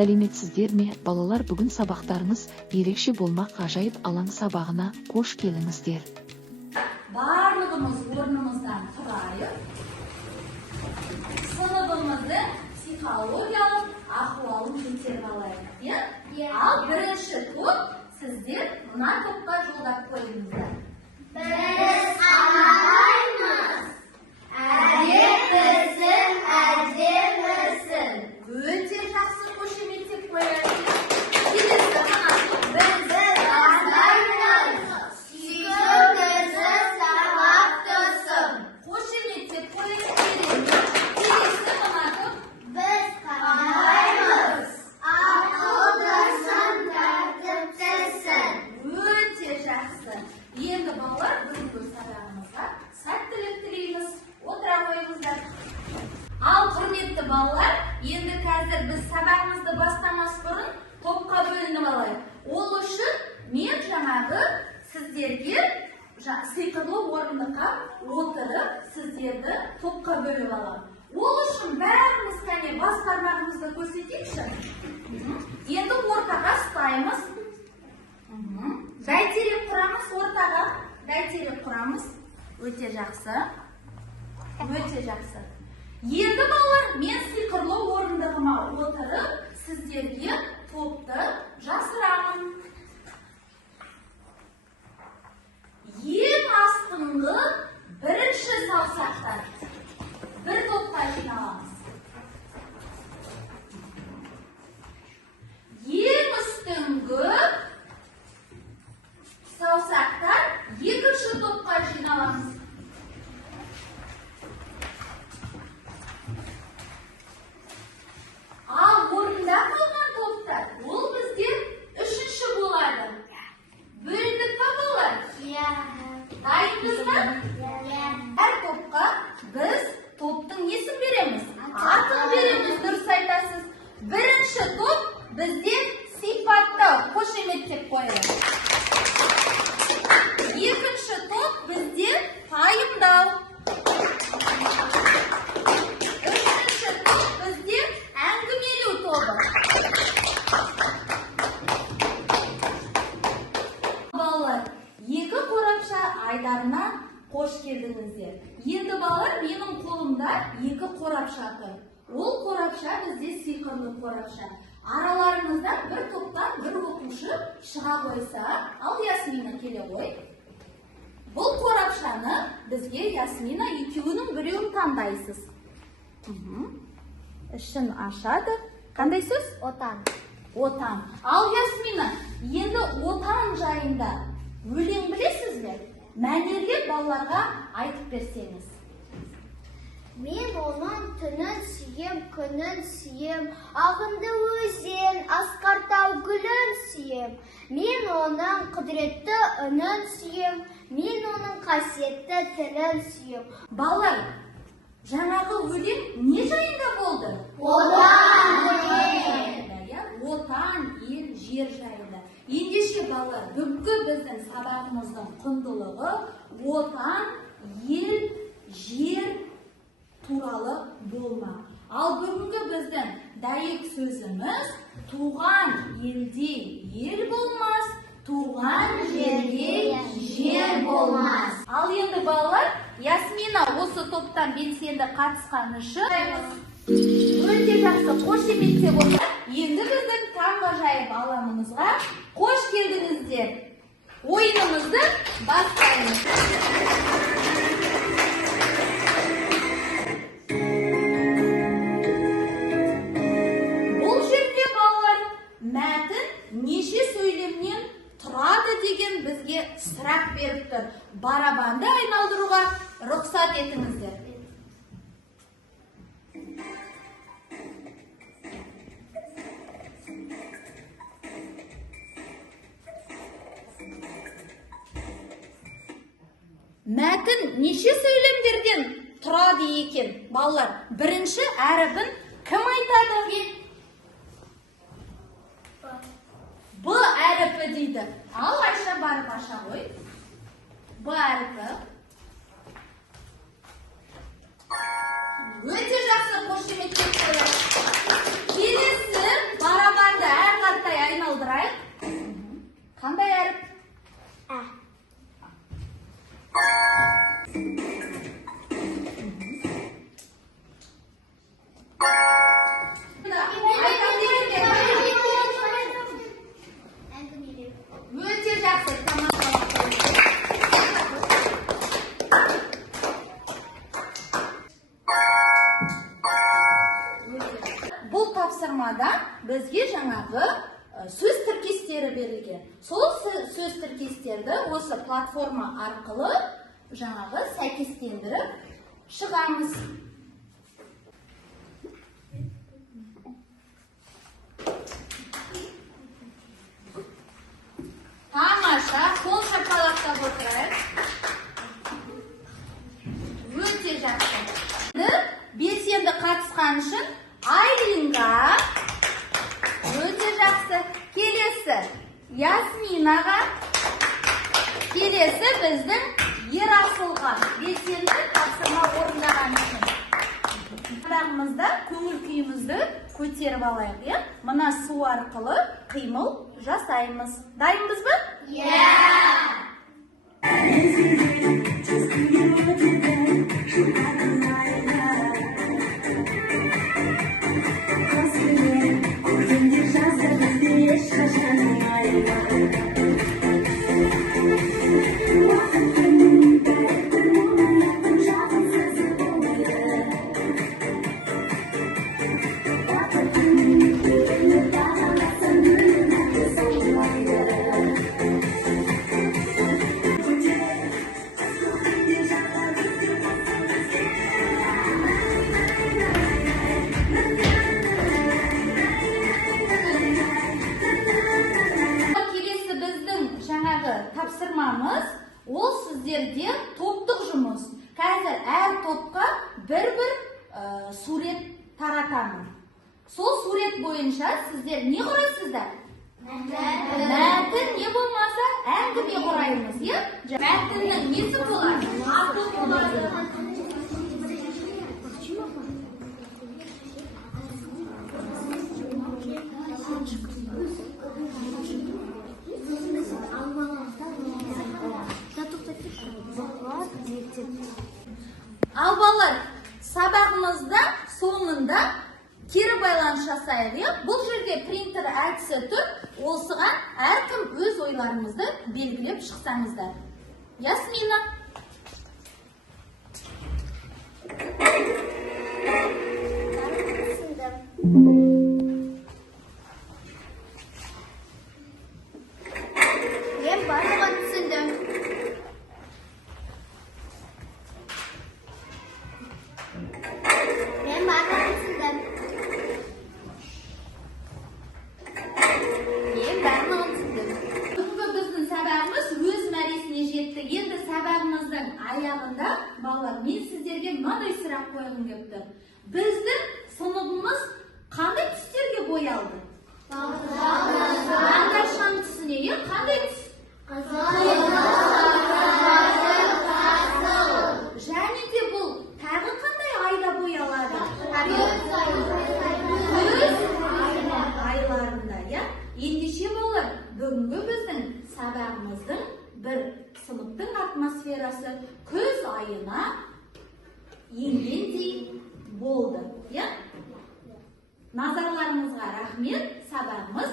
Сәлеметсіздер ме, балалар, бүгін сабақтарыңыз ерекше болмақ. Ғажайып алаң сабағына қош келіңіздер. Барлығымыз орнымыздан тұрайық, сыныбымыздың психологиялық ахуалын көтеріп алайық. Ал бірінші топ сіздер мына топқа жолдап қойыңыздар. Біз амалаймыз. Әдемісің, әдемісің. Өте жақсы, қошеметтеп қояйық. Келесі қанат. Біз амалаймыз. Сүйкімізді сабақтысың. Қошеметтеп қояйық. Келесі қанат. Біз амалаймыз. Ақылдысың, тәртіптісің. Өте жақсы. Енді балалар, бүгінгі сабағымызға сәттілік тілейміз. Отыра қойыңыздар. Ал құрметті балалар, енді қазір біз сабағымызды бастамас бұрын топқа бөлініп алайық. Ол үшін мен жаңағы сіздерге сиқырлы орындыққа отырып, сіздерді топқа бөліп аламын. Ол үшін бәріміз кәне бас бармағымызды көрсетейікші. Енді ортаға ұстаймыз. Бәйтерек құрамыз ортаға. Бәйтерек құрамыз. Өте жақсы. Өте жақсы. Енді балалар, мен сиқырлы орындығыма отырып, сіздерге топты жасырамын. Ең астыңғы бірінші саусақтар. Бір топқа жиналамыз. Ең үстіңгі саусақтар екінші топқа жиналамыз. Ал орында қалған топтар, ол бізде үшінші болады. Бөліндік па балалар? Дайынбыз ба? Әр топқа біз топтың несін береміз? Атын береміз, дұрыс айтасыз. Бірінші топ бізде сипаттау, қошеметтеп қойылады. Екінші топ бізде пайымдау. Үшінші топ бізде әңгімелеу тобы. Балалар, екі қорапша айдарына қош келдіңіздер. Енді балалар, менің қолымда екі қорапша тұр. Ол қорапша бізде сиқырлы қорапша. Араларыңыздан бір топтан бір оқушы шыға қойса, ал Ясмина келе ғой. Бұл қорапшаны бізге Ясмина екеуінің біреуін таңдайсыз. Ішін ашады. Қандай сөз? Отан. Отан. Ал Ясмина, енді отан жайында өлең білесіз бе? Мәнерлеп балаларға айтып берсеңіз. Мен оның түнін сүйем, күнін сүйем, ағынды өзен, асқар тау гүлін сүйем. Мен оның құдіретті үнін сүйем, мен оның қасиетті тілін сүйем. Балалар, жаңағы өлең не жайында болды? Отан, ел, жер жайында. Ендеше балалар, бүгінгі біздің сабағымыздың құндылығы отан, ел, жер туралы болма. Ал бүгінгі біздің дәйек сөзіміз туған елде ел болмас, туған жерде жер болмас. Ал енді балалар, Ясмина осы топтан белсенді қатысқаны үшін өте жақсы қошеметтеп отыр. Енді біздің таңғажайып алаңымызға қош келдіңіздер. Ойынымызды бастаймыз. Бұл жерде балалар, мәтін неше сөйлемнен тұрады деген бізге сұрақ беріп тұр. Барабанды айналдыруға рұқсат етіңіздер. Мәтін неше сөйлемдерден тұрады екен? Балалар, бірінші әріпін кім айтады? Б әріпі дейді. Ал Айша барып аша ғой. Б әріпі. Өте жақсы, қошеметтеп қояйық. Келесі барабан тапсырмада бізге жаңағы сөз тіркестері берілген. Сол сөз тіркестерді осы платформа арқылы жаңағы сәйкестендіріп шығамыз. Тамаша, қол шапалақтап отырайық. Өте жақсы. Белсенді қатысқан үшін Айлинға өте жақсы. Келесі Ясминаға, келесі біздің Ерасылға белсенді тапсырма орындаған үшін. Сабағымызда көңіл күйімізді көтеріп алайық, иә? Мына су арқылы қимыл жасаймыз. Дайынбыз ба? Тапсырмамыз, ол сіздерде топтық жұмыс. Қазір әр топқа бір-бір сурет таратамын. Сол сурет бойынша сіздер не құрайсыздар? Мәтін не болмаса әңгіме құраймыз, е? Мәтіннің несі болады? Аты болады. Ал балалар, сабағымызда соңында кері байланыс жасайық. Бұл жерде принтер әдісі тұр. Осыған әркім өз ойларыңызды белгілеп шықсаңыздар. Ясмина. Мен барлығын түсіндім. Бүгінгі біздің сабағымыз өз мәресіне жетті. Енді сабағымыздың аяғында, балалар, мен сіздерге мынадай сұрақ қойғым келіп тұр. Біздің сыныбымыз қандай түстерге боялды? Аңдашқан түсіне, қандай түс? Және де бұл тағы қандай айда боялады? Айларында, иә? Ендеше болар, бүгінгі біздің сабағымыздың бір сыныптың атмосферасы күз айына енгендей болды, иә? Назарларыңызға рахмет, сабағымыз